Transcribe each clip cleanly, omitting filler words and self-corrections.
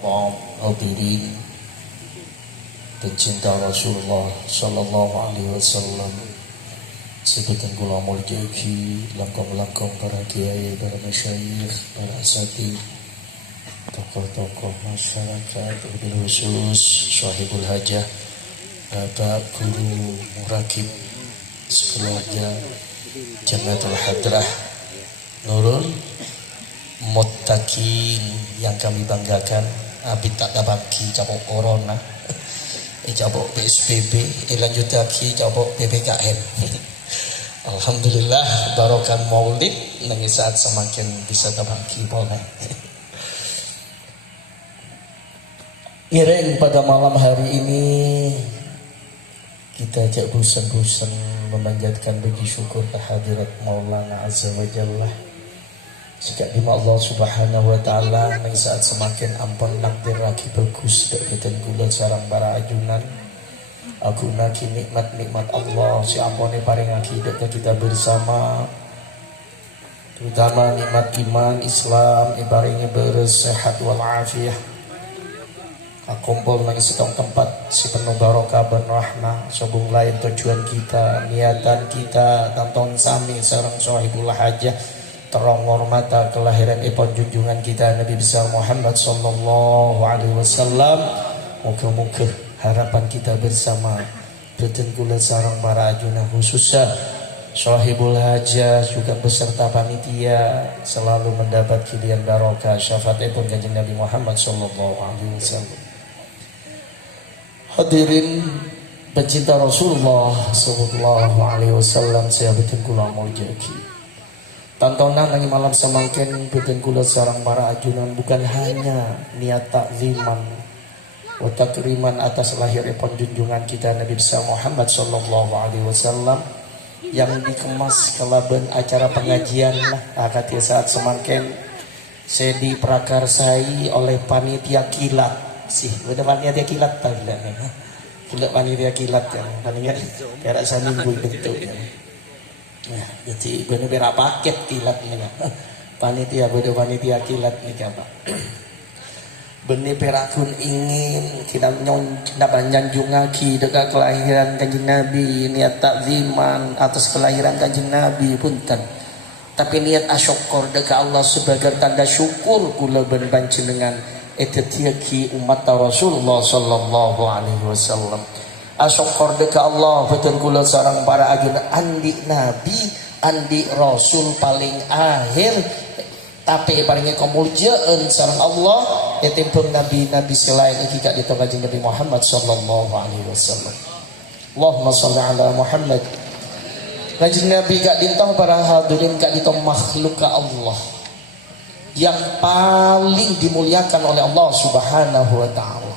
Bapak hadirin pencinta Rasulullah sallallahu alaihi wasallam, sebutan kula muljaki langkung-langkung para kiai, para masyayikh, para asatidz, tokoh-tokoh masyarakat, wabil khusus sahibul hajah, bapak guru murakib sekeluarga Jamatul Hadrah Nurul Muttaqin yang kami banggakan. Abid tak dabaki cabok corona, cabok PSBB, lanjut lagi cabok PPKM. Alhamdulillah barokan maulid nanti saat semakin bisa dabaki boleh. Iring pada malam hari ini kita jak bosan-bosan memanjatkan puji syukur kehadirat Maulana Azza wa Jalla. Jika di Allah Subhanahu wa taala nang saat semakin ampun nakdir lagi bagus dak beten kula sareng para ajunan. Aku naki nikmat-nikmat Allah si ampune paring lagi dak kita bersama. Terutama nikmat iman Islam ibaringi beres sehat wal afiah. Kumpul nang setong tempat si penuh barokah dan rahmah sobung lain tujuan kita niatan kita tonton sami sareng sahibul hajah terong hormata kelahiran ipon junjungan kita Nabi besar Muhammad sallallahu alaihi wasallam. Moga-moga harapan kita bersama beten kula sareng para ajuna khususnya sahibul hajah juga beserta panitia selalu mendapat kilian barokah syafaatipun kanjeng Nabi Muhammad sallallahu alaihi wasallam. Hadirin pencinta Rasulullah sallallahu alaihi wasallam, saya beten kula muljaki. Tontonan lagi malam semangkin beten kula sareng para ajunan bukan hanya niat takziman wa takriman atas lahiripun junjungan kita Nabi besar Muhammad sallallahu alaihi wasallam yang dikemas kelaban acara pengajian akad saat semangkin saya diprakarsai oleh panitia kilat. Sih, udah panitia kilat tahu dah nih. Kilat panitia kilat kan, panitia perak seminggu bentuk kan. Nah, jadi bener-bener paket kilat nih kan. Panitia bener panitia kilat nih kan Pak. Bener perakun ingin kita nyanjung lagi dekat kelahiran kanjeng Nabi, niat takziman atas kelahiran kanjeng Nabi punten. Tapi niat asyukur dekat Allah sebagai tanda syukur kula ben panjenengan etetiaki umat Rasulullah sallallahu alaihi wasallam. Asyukur dekat Allah betul kula sareng para ajun andi nabi, andi rasul paling akhir tapi paringnya kemuliaan sareng Allah etimpun nabi-nabi selain iki gak ditongga kanjeng Nabi Muhammad sallallahu alaihi wasallam. Allahumma shalli ala Muhammad. Kanjeng Nabi gak ditong para hadirin gak ditong makhluk ka Allah yang paling dimuliakan oleh Allah Subhanahu wa taala.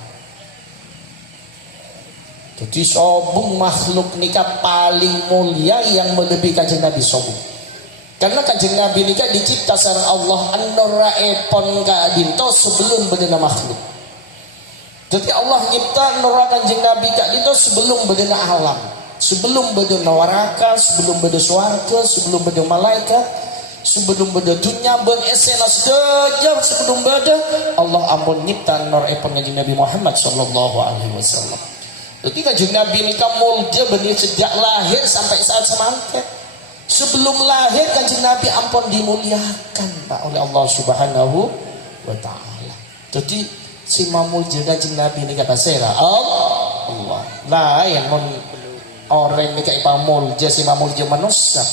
Jadi sobung makhluk nikah paling mulia yang melebihi kanjeng Nabi sobung. Karena kanjeng Nabi nikah dicipta sareng Allah an-nuraipon ka dinto sebelum bedena makhluk. Jadi Allah nyipta nura kanjeng Nabi ka dinto sebelum bedena alam, sebelum bedena waraka, sebelum bedena swarga, sebelum bedena malaikat, sebelum beda dunia beresena sejam sebelum beda Allah ampun nyipta nur epon kanjeng Nabi Muhammad sallallahu alaihi wasallam. Jadi kanjeng Nabi ini mulja benih sejak lahir sampai saat semangke. Sebelum lahir kanjeng Nabi ampun dimuliakan Pak oleh Allah Subhanahu wa taala. Jadi si mamulja kanjeng Nabi ini kata sera Allah. Lah yang orang ini kayak pamulja si mamulja manusia.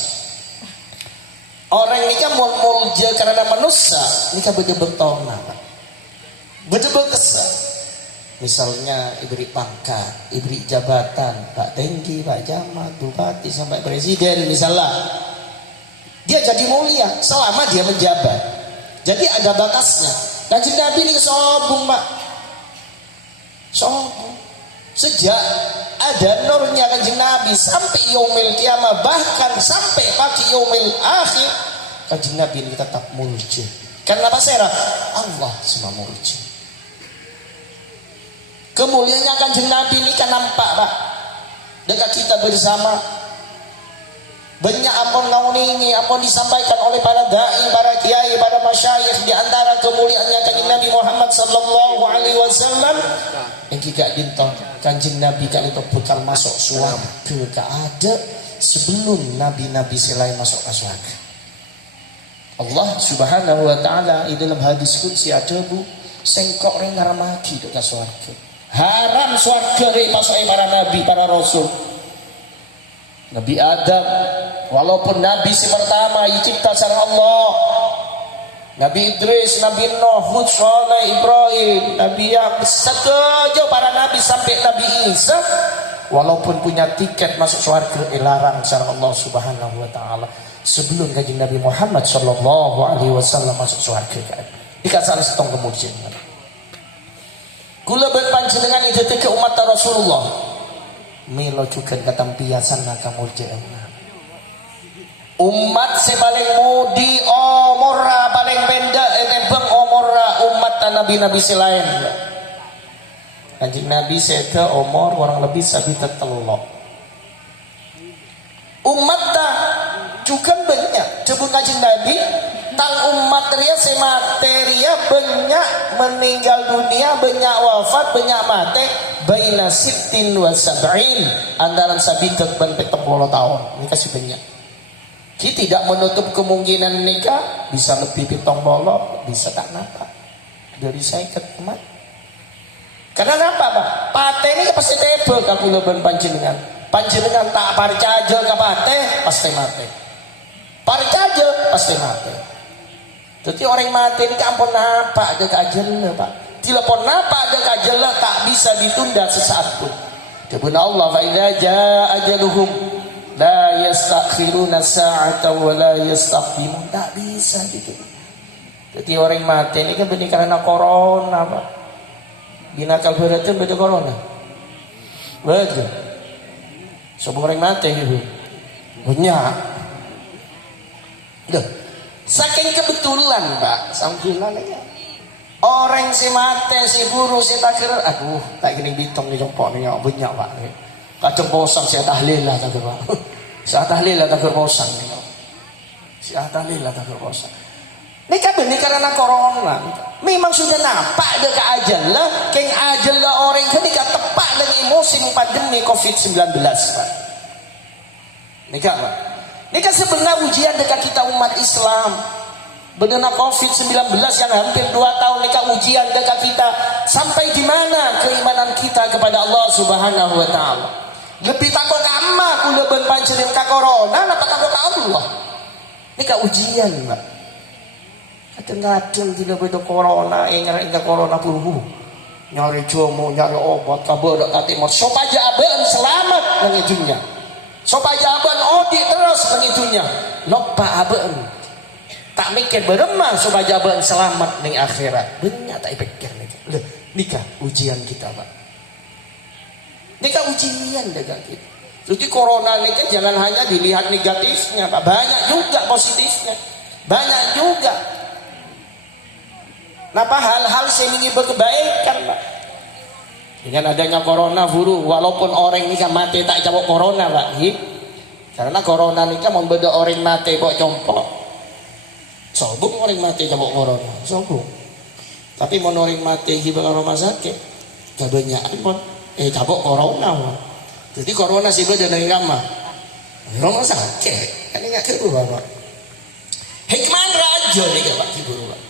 Orang ini kan mulja karena manusia, ini kan beda bertona, beda berkesan. Misalnya diberi pangkat, diberi jabatan, Pak Tengki, Pak Camat, Bupati sampai Presiden misalnya, dia jadi mulia selama dia menjabat. Jadi ada batasnya. Kanjeng Nabi ini sobung Pak, sobung. Sejak ada nurnya kanjeng Nabi sampai yaumil kiamah, bahkan sampai pagi yaumil akhir kanjeng Nabi ini tetap mulja. Karena apa sera? Allah semua mulja. Kemuliaannya kanjeng Nabi ini kan nampak Pak dekat kita bersama. Banyak ampun ngauni ampun disampaikan oleh para dai, para kiai, para masyayikh, di antara kemuliaannya kanjeng Nabi Muhammad sallallahu alaihi wasallam yang kita dintong kanjeng Nabi kalau itu bekal masuk surga ka ada sebelum nabi-nabi selain masuk ke surga. Allah Subhanahu wa taala di dalam hadis qudsi ada bu sengkok ring ngaramaki ke surga. Haram surga ri masuk para nabi, para rasul. Nabi Adam walaupun nabi si pertama dicipta sama Allah, Nabi Idris, Nabi Nuh, Hud, Saleh, Ibrahim, Nabi yang setuju para nabi sampai Nabi Isa walaupun punya tiket masuk surga dilarang sama Allah Subhanahu wa taala sebelum kanjeng Nabi Muhammad sallallahu alaihi wasallam masuk surga kan. Ikat salah setong kemudian. Kula berpanjenengan itu ke umat Rasulullah. Milo juga ketampiasan kamu jangan. Umat si paling mudi omora paling benda bang omora umat nabi-nabi selain. Kanjeng Nabi saya umur orang lebih sabi telok. Umat tak juga banyak. Coba kanjeng Nabi tang umat ria semateria banyak meninggal dunia, banyak wafat, banyak mati. Baina sittin wa sab'in andaran sabikat ban 70 tahun. Ini kasih banyak. Kita tidak menutup kemungkinan nikah bisa lebih 70, bisa tak napa. Dari saya ke teman. Karena apa, Pak? Pate ini pasti tebe kakula ban panjenengan. Panjenengan tak percaya ka pate pasti mati. Percaya pasti mati. Jadi orang mati ini kampun apa ada kajian Pak. Telepon apa ada kajala tak bisa ditunda sesaat pun. Kemudian Allah fa idza jaa ajaluhum la yastakhiruna sa'atan wa la yastaqdimun. Tak bisa gitu. Jadi orang mati ini kan benih karena corona Pak. Binakal beratun beda corona. Betul. Sebab orang mati gitu. Banyak. Loh. Saking kebetulan Pak, sanggulan aja. Orang si mate, si buru, si takir, aduh, tak gini bitong ni jempol ni yang banyak Pak. Kacang bosan saya tahlil lah takir Pak. Saya tahlil lah takir bosan ni. Saya tahlil lah takir bosan. Ni kan benih karena corona. Memang sudah nampak ada keajal lah, keng ajal lah orang kan dekat tepat dengan musim pandemi COVID-19 Pak. Ni kan Pak. Ni kan sebenarnya ujian dekat kita umat Islam. Benar COVID-19 yang hampir 2 tahun nikah ujian dekat kita sampai di mana keimanan kita kepada Allah Subhanahu wa taala. Lebih takut amma kula ben panjenengan ka corona apa takut Allah. Nikah ujian, Pak. Kadang-kadang dina beda corona nyari corona puluh. Nyari jomo, nyari obat kabar kate mot supaya aban selamat nang idunya. Supaya aban odi terus nang idunya. Loba aban tak mikir beremah supaya jaban selamat ning akhirat. Banyak tak pikir nih. Nikah ujian kita Pak. Nikah ujian dengan kita. Jadi corona ini kan jangan hanya dilihat negatifnya Pak. Banyak juga positifnya. Banyak juga. Napa hal-hal yang ingin berkebaikan Pak. Dengan adanya corona buru walaupun orang ini kan mati tak jawab corona Pak. Karena corona ini kan membeda orang mati bawa compok. Sobung orang mati jabok corona, sobung. Tapi mau orang mati hibah rumah sakit, jadinya pun jabok corona. Jadi corona sih belajar dari kamar, rumah sakit, kan nggak keluar Pak. Hikmah rajo nih Pak Kiburu Pak.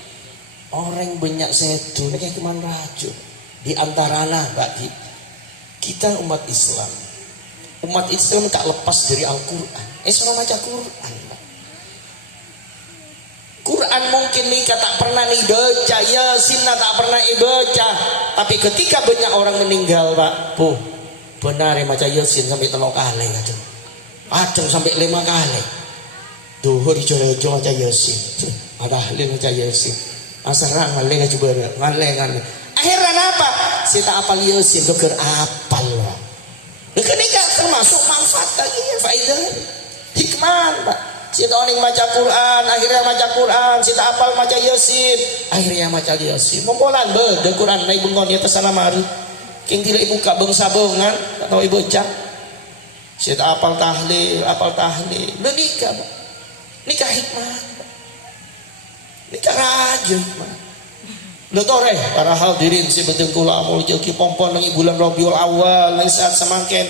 Orang banyak setu, nih hikmah rajo. Di antaranya Pak kita umat Islam. Umat Islam tak lepas dari Al-Quran. Suruh baca Quran. Quran mungkin nih tak pernah nih baca, Yasin tak pernah baca, tapi ketika banyak orang meninggal Pak, benar baca Yasin sampai 3 kali aja, acung sampai 5 kali, duhur dicorejo baca Yasin, ada ahli baca Yasin, asal ngaleng aja ngaleng. Akhirnya apa? Kita apal Yasin dokter apal lah. Ketika termasuk manfaat lagi ya faedah, hikmah Pak. Sita orang baca Quran, akhirnya baca Quran, sita apal baca Yasin, akhirnya baca Yasin. Membolan de Quran naik bengon ya tersalah mari. King tidak buka bangsa bongan atau ibu cak. Saya apal tahlil. Lu nikah, Pak. Nikah hikmah, Pak. Nikah raja, Pak. Lu tore para hadirin si betul kula amul jeki pompon nang bulan Rabiul Awal nang saat semangken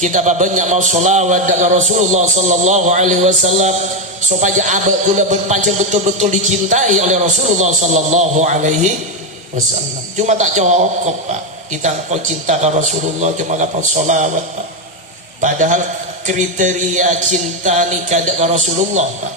kita banyak mau sholawat dengan Rasulullah sallallahu alaihi wasallam supaya abad kula berpanjang betul-betul dicintai oleh Rasulullah sallallahu alaihi wasallam. Cuma tak cukup, Pak. Kita kau cinta ke Rasulullah cuma dapat sholawat, Pak. Padahal kriteria cinta nikah dengan Rasulullah, Pak.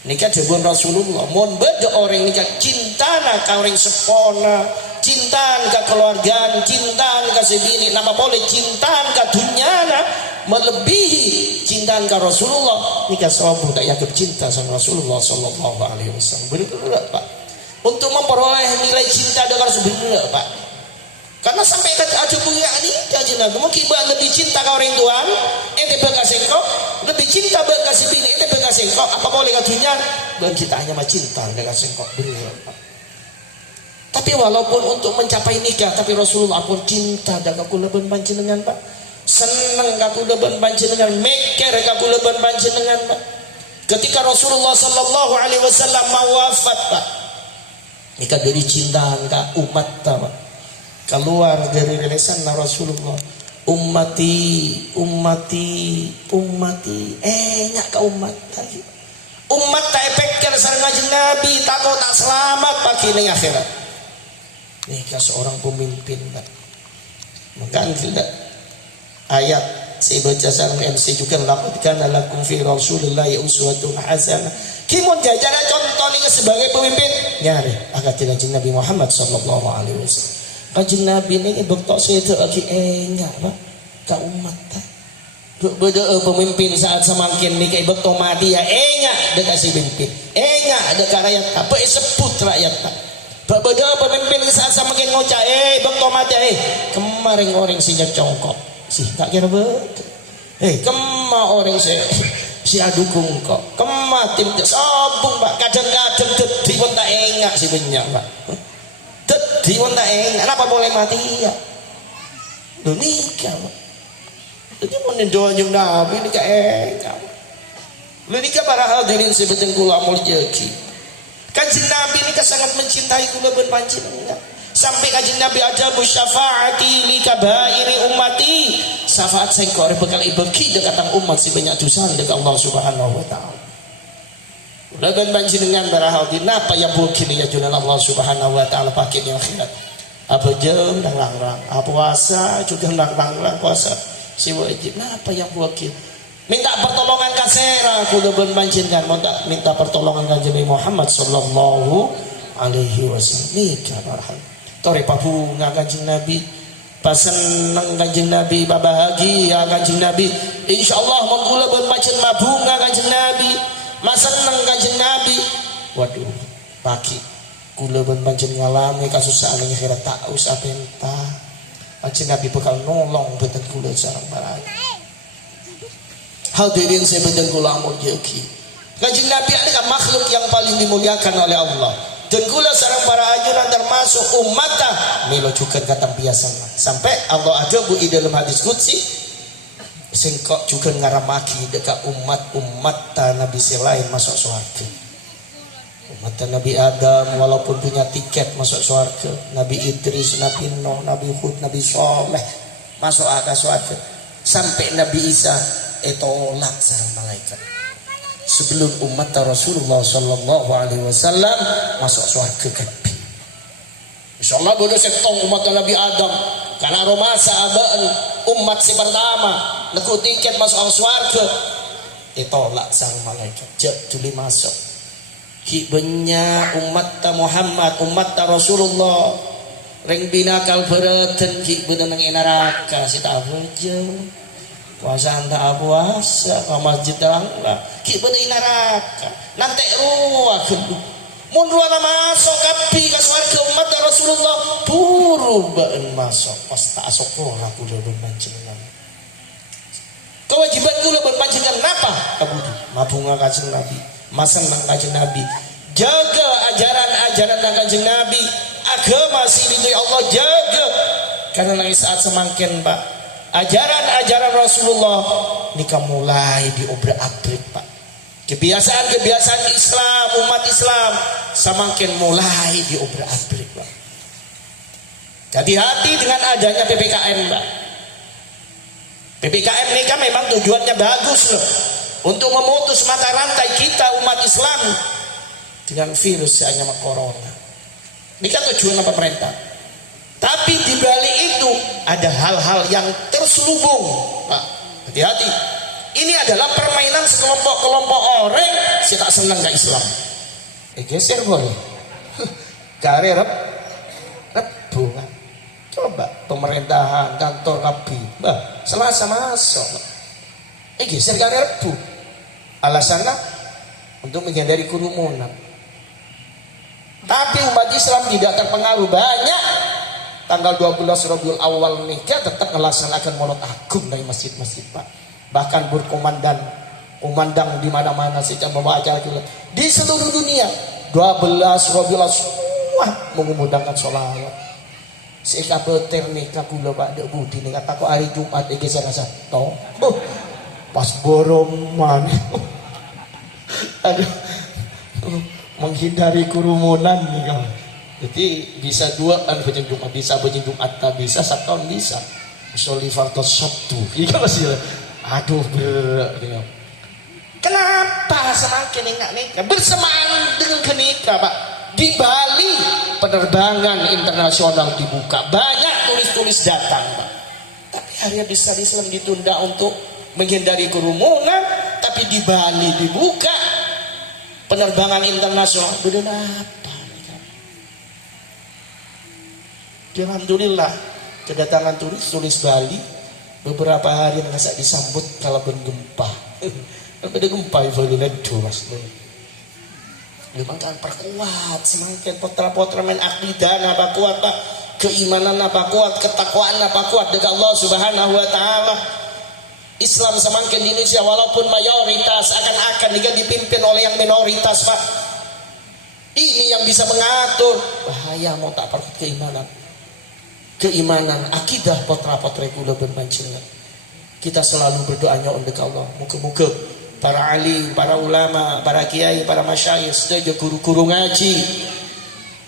Nikah dengan Rasulullah. Mohon beda orang nikah cinta nak orang sepona, cinta ke keluarga, cinta ke sebini, nama boleh cinta ke dunia nak melebihi cinta ke Rasulullah. Nikah sahabat tak yakin cinta sama Rasulullah sallallahu alaihi wasallam. Benar, Pak. Untuk memperoleh nilai cinta dengan Rasulullah, Pak. Karena sampai kata aja punya ini jangan Nabi mungkin lebih cinta ke orang tuan ente bekas engkau lebih cinta bekas bini ente bekas engkau apa boleh katunya dan kita hanya mah cinta bekas engkau benar. Tapi walaupun untuk mencapai nikah tapi Rasulullah pun cinta dan aku leben panjenengan, Pak. Seneng aku leben panjenengan, mikir aku leben panjenengan, Pak. Ketika Rasulullah sallallahu alaihi wasallam mau wafat, Pak. Nikah dari cinta ke umat, Pak. Keluar dari lisan Rasulullah, ummati nyak ke umat tadi umat tak pikir sareng Kanjeng Nabi takut tak selamat pagi ning akhirat. Nikah seorang pemimpin, Pak. Maka tidak ayat saya baca sareng MC juga laqad kana lakum fi Rasulillahi uswatun hasanah. Kimon jajar contoh nih sebagai pemimpin nyari akan Kanjeng Nabi Muhammad sallallahu alaihi wasallam. Kanjeng Nabi ini bektok saya lagi enggak, Pak. Ka umat tak. Beda pemimpin saat semakin ni kayak bektok mati ya enggak dekat si pemimpin. Enggak dekat rakyat apa sebut rakyat tak. Beda pemimpin saat semakin ngocah bektok mati kemarin orang si congkok. Si tak kira betul. Kemar orang si adukung kok. Kemar tim sabung, Pak. Kadang-kadang dedi pun tak enggak si banyak, Pak. Di wonta kenapa boleh mati ya? Lu nikah, Pak. Jadi mau nendoa jeung Nabi nikah Lu nikah para hadirin sebetulnya kula amul jeki. Kanjeng Nabi nikah sangat mencintai kula berpanjenengan. Sampai Kanjeng Nabi ada musyafaati li kabairi ummati. Syafaat sengko bekal ibeki dekatan umat si banyak dosa dekat Allah Subhanahu wa taala. Laban panjenengan para hadirin apa yang mungkin ya junan Allah Subhanahu wa taala pakai di akhirat. Apa jam dan larang, apa puasa juga larang puasa. Si wajib apa yang mungkin minta pertolongan kasera kudu ben panjenengan minta pertolongan Kanjeng Muhammad sallallahu alaihi wasallam. Nikah para hadirin. Tore pabunga Kanjeng Nabi. Paseneng Kanjeng Nabi, bahagia Kanjeng Nabi. Insyaallah mun kula ben panjenengan mabunga Kanjeng Nabi. Masa seneng Kanjeng Nabi. Waduh, pagi kula ben pancen ngalami kasusaan ing akhirat tak usah penta. Kanjeng Nabi bakal nolong beten kula sareng barang. Hadirin saya beten kula amul jeki. Kanjeng Nabi adalah makhluk yang paling dimuliakan oleh Allah. Dan kula sareng para ajuran termasuk umatah melucukan kata biasa. Sampai Allah ada bu dalam hadis qudsi singkok juga ngaramaki dekat umat Nabi selain masuk surga. Umat Nabi Adam walaupun punya tiket masuk surga, Nabi Idris, Nabi Nuh, Nabi Hud, Nabi Saleh masuk ke surga. Sampai Nabi Isa tolak sareng malaikat. Sebelum umat Rasulullah sallallahu alaihi wasallam masuk surga kabeh. Insyaallah bodoh setong umat Nabi Adam karena romasa abaan umat si pertama neku tiket masuk al swarga ditolak sang malaikat jak tuli masuk ki benya umat Muhammad umat Rasulullah ring binakal bereten ki beunang neraka si ta beujeng puasa anda puasa ka masjid Allah ki beunang neraka nanti ruah mun ruana masuk kapi ka swarga umat Rasulullah buru baen masuk pas tak asok ora kula panjenengan. Kewajiban kula berpanjenengan napa? Kabudu mabunga Kanjeng Nabi, maseneng Kanjeng Nabi. Jaga ajaran-ajaran Kanjeng Nabi, agama si ridho Allah jaga. Karena nang saat semangkin, Pak, Ajaran-ajaran Rasulullah nikah mulai diobrak-abrik Pak. Kebiasaan-kebiasaan Islam, umat Islam semakin mulai diobrak-abrik Pak. Hati-hati dengan adanya PPKM Pak. PPKM nikah memang tujuannya bagus loh, untuk memutus mata rantai kita umat Islam dengan virus yang nama corona. Ini kan tujuan pemerintah. Tapi di balik itu ada hal-hal yang terselubung Pak. Hati-hati. Ini adalah permainan sekelompok-kelompok orang yang tak senang ke Islam. Geser boleh. Kare rebu kan. Coba pemerintahan, kantor kabi, Selasa masuk. Geser kare rebu. Alasannya untuk menghindari kerumunan. Tapi umat Islam tidak terpengaruh banyak. Tanggal 12 Rabiul Awal nikah tetap melaksanakan maulid agung dari masjid-masjid Pak. Bahkan kumandang di mana-mana sejak membawa acara di seluruh dunia. 12 Rabiul Awal semua mengumandangkan sholawat. Sekabeter nikah kula Pak Dek Budi nikah takut hari Jumat iki saya rasa toh. Pas boroman. Aduh. Menghindari kerumunan nikah. Jadi bisa dua kan bajing Jumat, bisa bajing Jumat, tak bisa satu bisa. Soli fardos Sabtu. Iya masih. Aduh berat. Kenapa semakin enggak nikah? Bersamaan dengan kenikah Pak. Di Bali penerbangan internasional dibuka, banyak turis-turis datang Pak. Tapi akhirnya bisa Islam ditunda untuk menghindari kerumunan. Tapi di Bali dibuka penerbangan internasional. Bedon apa? Alhamdulillah kedatangan turis Bali beberapa hari nggak disambut kalau bergempa. Ada gempa itu ledo mas. Memang kan perkuat semakin potra-potra men akidah apa kuat Pak, keimanan apa kuat, ketakwaan apa kuat dekat Allah Subhanahu Wa Taala. Islam semakin di Indonesia walaupun mayoritas akan juga dipimpin oleh yang minoritas Pak. Ini yang bisa mengatur. Bahaya mau tak perlu keimanan, akidah potra-potra kula berpanjenengan. Kita selalu berdoanya untuk Allah. Muka-muka para alim, para ulama, para kiai, para masyayikh, sedaya guru-guru ngaji,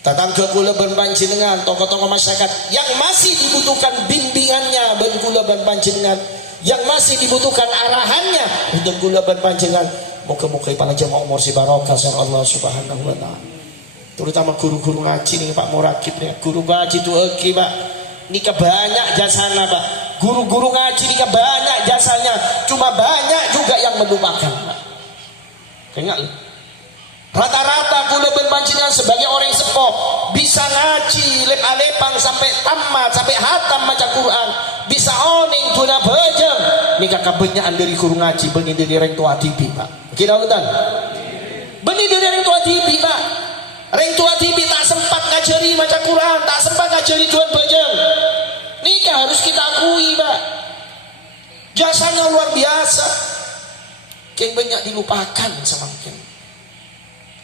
tatangga kula berpanjenengan, tokoh-tokoh masyarakat yang masih dibutuhkan bimbingannya ben kula berpanjenengan, yang masih dibutuhkan arahannya untuk kula berpanjenengan. Muka-muka para jamaah umur si barokah sama Allah Subhanahu Wa Taala. Terutama guru-guru ngaji nih Pak Murakib nih, guru ngaji itu Pak. Nikah banyak jasanya Pak. Guru-guru ngaji nikah banyak jasanya. Cuma banyak juga yang melupakan Pak. Ingat rata-rata kula berpanjenengan sebagai orang sepuh bisa ngaji lep-alepang sampai tamat, sampai hatam baca Quran, bisa oning tuna bejeng. Nikah kebanyakan dari guru ngaji benih dari orang tua TV Pak. Kira betul? Benih dari orang tua TV Pak. Orang tua TV tak sempat ngajari baca Quran, tak sempat ngajari Tuhan bejeng. Nikah harus kita akui Pak. Jasanya luar biasa. Yang banyak dilupakan semakin.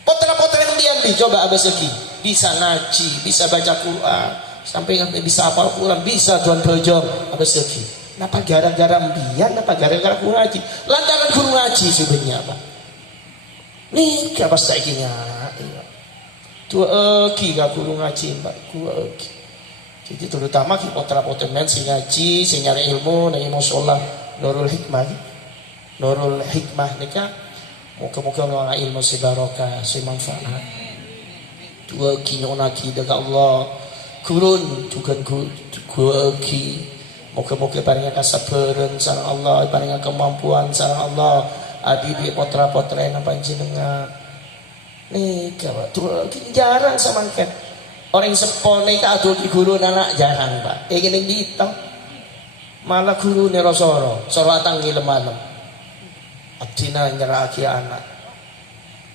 Potra-potra yang diambil coba abas lagi. Bisa ngaji, bisa baca Quran, sampai bisa hafal Quran, bisa Tuhan bejeng abas lagi. Kenapa gara-gara mbian, kenapa gara-gara guru ngaji? Lantaran guru ngaji sebenarnya Pak. Nikah pas sakinya. Tua eki gak guru ngaji Pak, guru eki. Jadi terutama kita potra-potra men sing ngaji, sing nyari ilmu, nang musola Nurul Hikmah nikah. Muka-muka ngona ilmu si barokah, si manfaat. Tua eki nyona ki dekat Allah. Kurun juga guru eki. Muka-muka paringan kasabaran sareng Allah, paringan kemampuan sareng Allah. Adi di potra-potra yang panjenengan. Nikah Pak, jarang samangken. Orang sepuh nikah adul di guru anak jarang Pak. Ingin ditang malah guru nerosoro, sorwatang malam. Abdina nyeraki anak.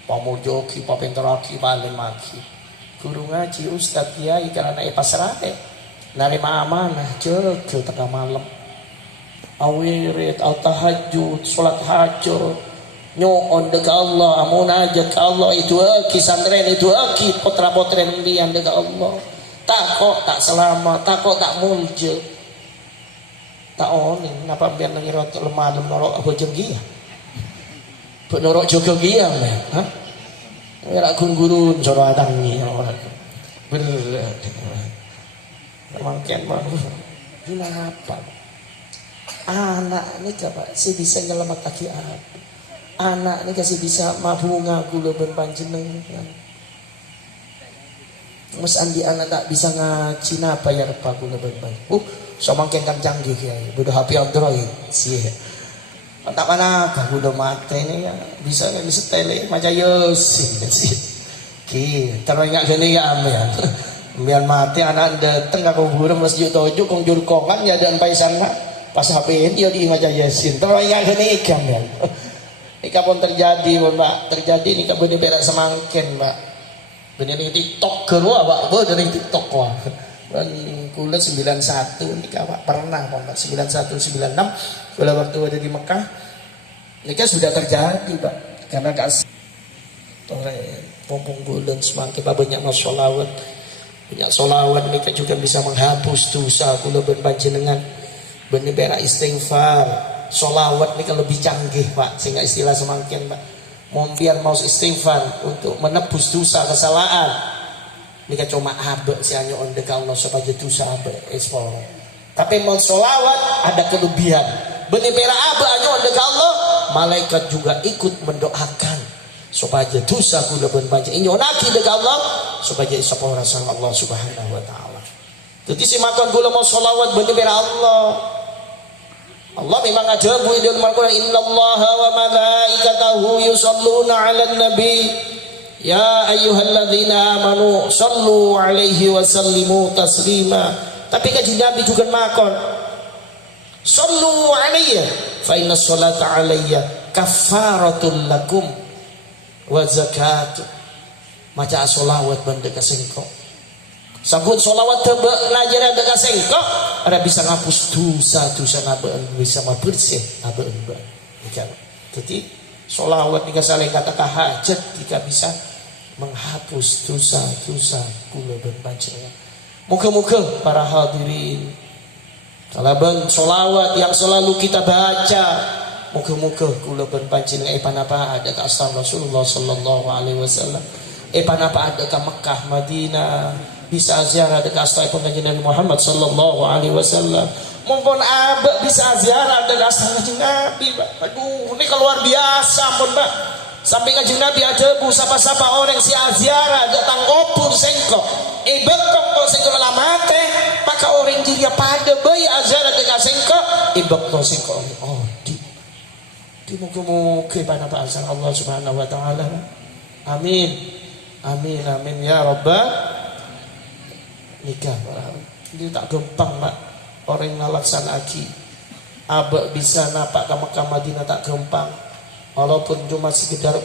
Pamujoki, papenteraki, paling maki. Guru ngaji ustad kiai karena pasrate. Narima amanah jegel tengah malam. Awirit, al-tahajud, sholat hajud. Nyoon dekat Allah, munajat ke Allah itu aki santren itu aki potra-potra yang dekat Allah. Takut tak selamat, takut tak muncul. Tak on napa biar ngira lemah norok apa jenggi ya. Norok juga gia meh. Hah? Ya guru cara adangi orang. Bener. Mangken mah. Kenapa? Anak ni Pak si bisa nyelamat kaki anak ni kasih bisa mabunga kula ben panjenengan. Mas andi anak tak bisa ngaji napa ya Pak kula ben panjenengan. Samangken kan canggih ya. Udah HP Android sih. Tak mana apa udah mati ini ya bisa yang disetele macam Yosin sih. Ki teringat gini ya ambil. Biar mati anak dateng ke kuburan masjid tojuk kong jurkongan ya dan paisan pas HP dia diingat Yasin teringat gini ikan ya. Ini pun terjadi Mbak terjadi ini benih berak semangkin Mbak benih ini TikTok kerua Mbak dari TikTok wah dan kula 91 ini Pak pernah Mbak 91 96 kula waktu ada di Mekah ini kan sudah terjadi Pak karena kasih pompong bulan semangkin banyak masolawat banyak solawat mereka juga bisa menghapus dosa kula ben panjenengan benih berak istighfar solawat mereka lebih canggih Pak sehingga istilah semakin Pak mau biar mau istighfar untuk menebus dosa kesalahan mereka cuma abe si hanya on deka Allah supaya dosa abe ekspor tapi mau solawat ada kelebihan benih berak abe hanya on deka Allah malaikat juga ikut mendoakan supaya dosa kula ben panjenengan nyonaki deka Allah supaya isapora sang Allah Subhanahu wa taala. Jadi si makan kula mau selawat bener Allah. Allah memang ada bu dalam Al-Qur'an innallaha wa malaikatahu yusholluna 'alan nabi ya ayyuhalladzina amanu shallu 'alaihi wa sallimu taslima. Tapi kanjeng Nabi juga makan sallu 'alayya fa inna sholata 'alayya kaffaratul lakum wa zakat. Maca solawat benda kasengko sabut solawat tebak ngajar ada kasengko ada bisa ngapus dosa nabe bisa bersih nabe jadi solawat jika saling kata hajat jika bisa menghapus dosa kula ben panjenengan muga-muga para hadirin kalaban solawat yang selalu kita baca muga-muga kula ben panjenengan panapa ada ka Rasulullah sallallahu alaihi wasallam panapa ada ke Mekah, Madinah bisa ziarah dekat astana Kanjeng Nabi Muhammad sallallahu alaihi wasallam. Mumpun abek bisa ziarah dekat astana Kanjeng Nabi, Pak. Aduh, ini luar biasa ampun, Pak. Sampai Kanjeng Nabi ada bu sapa-sapa orang si ziarah datang kubur sengko. Bekok kok sengko lamate, maka orang dia pada bayi ziarah dekat sengko, bekok sengko. Oh, di muga-muga panapa asal Allah Subhanahu wa taala. Amin. Amin amin ya Rabbal nikah ini tak gampang Pak orang nalaksanakan abek bisa napak ke Mekah Madinah tak gampang walaupun cuma sekedar